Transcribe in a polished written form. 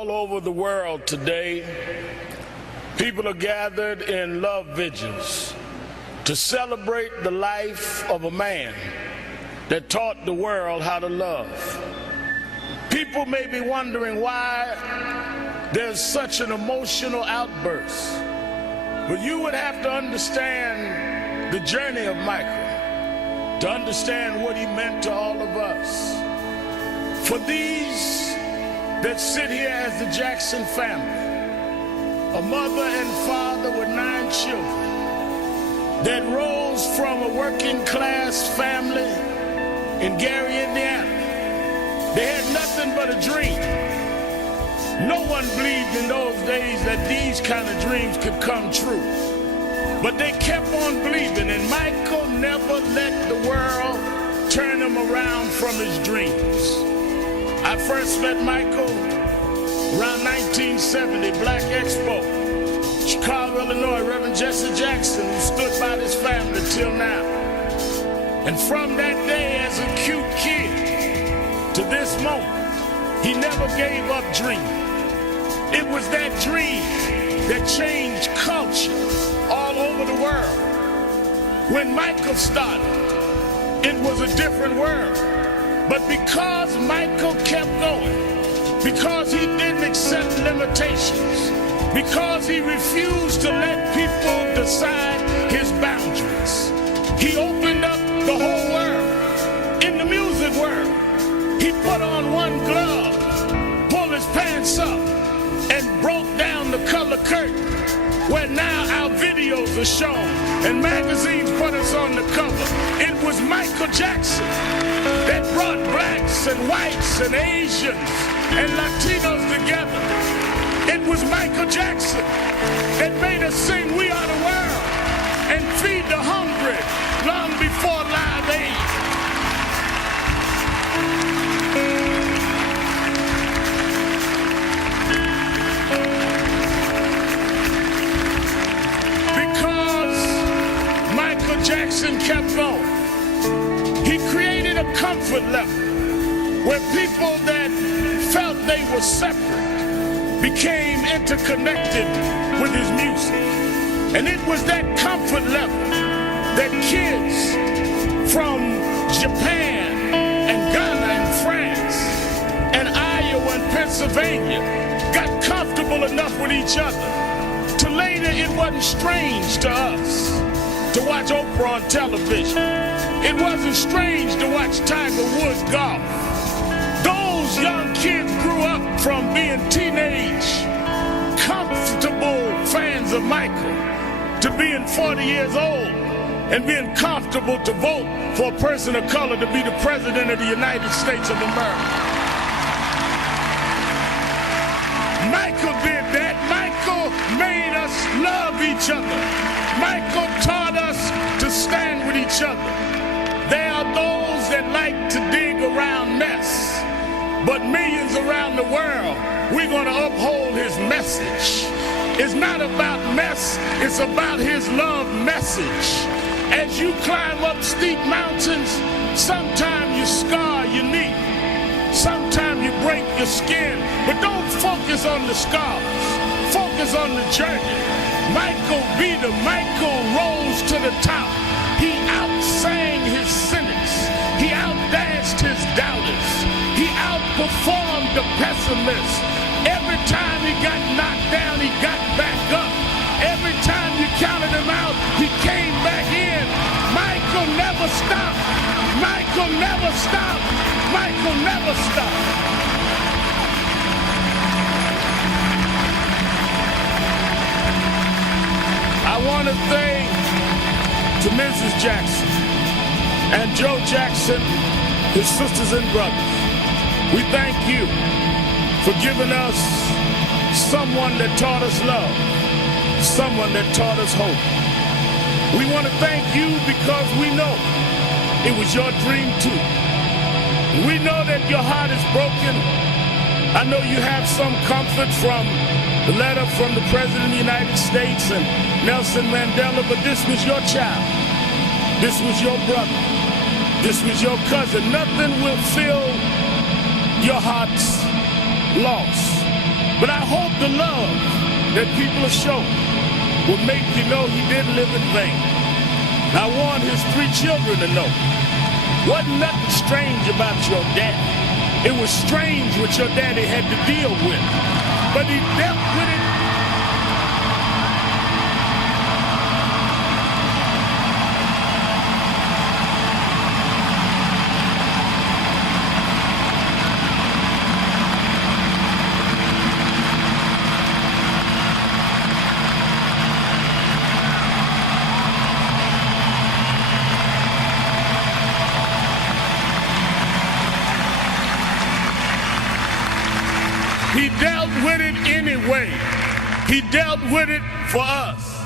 All over the world today, people are gathered in love vigils to celebrate the life of a man that taught the world how to love. People may be wondering why there's such an emotional outburst, but you would have to understand the journey of Michael to understand what he meant to all of us. For these that sit here as the Jackson family, a mother and father with 9 children that rose from a working class family in Gary, Indiana. They had nothing but a dream. No one believed in those days that these kind of dreams could come true. But they kept on believing, and Michael never let the world turn him around from his dreams. I first met Michael around 1970, Black Expo, Chicago, Illinois, Reverend Jesse Jackson, who stood by this family till now. And from that day, as a cute kid, to this moment, he never gave up dreaming. It was that dream that changed culture all over the world. When Michael started, it was a different world. But because Michael kept going, because he didn't accept limitations, because he refused to let people decide his boundaries, he opened up the whole world. In the music world, he put on one glove, pulled his pants up, and broke down the color curtain, where now our videos are shown and magazines put us on the cover. It was Michael Jackson that brought blacks and whites and Asians and Latinos together. It was Michael Jackson that made us sing "We Are the World" and feed the hungry long before Live Aid. Jackson kept going. He created a comfort level where people that felt they were separate became interconnected with his music. And it was that comfort level that kids from Japan and Ghana and France and Iowa and Pennsylvania got comfortable enough with each other to later it wasn't strange to us to watch Oprah on television. It wasn't strange to watch Tiger Woods golf. Those young kids grew up from being teenage, comfortable fans of Michael to being 40 years old and being comfortable to vote for a person of color to be the president of the United States of America. Michael did that. Michael made us love each other. Michael taught us to stand with each other. There are those that like to dig around mess, but millions around the world, we're going to uphold his message. It's not about mess, it's about his love message. As you climb up steep mountains, sometimes you scar your knee, sometimes you break your skin, but don't focus on the scars, focus on the journey. Michael Beater, Michael rose to the top. He outsang his cynics. He outdanced his doubters. He outperformed the pessimists. Every time he got knocked down, he got back up. Every time you counted him out, he came back in. Michael never stopped. Michael never stopped. Michael never stopped. I want to thank to Mrs. Jackson and Joe Jackson, his sisters and brothers. We thank you for giving us someone that taught us love, someone that taught us hope. We want to thank you because we know it was your dream too. We know that your heart is broken. I know you have some comfort from the letter from the President of the United States and Nelson Mandela, but this was your child. This was your brother. This was your cousin. Nothing will fill your heart's loss But I hope the love that people are showing will make you know he didn't live in vain. I want his 3 children to know, wasn't nothing strange about your daddy. It was strange what your daddy had to deal with, but he dealt with it. He dealt with it anyway. He dealt with it for us.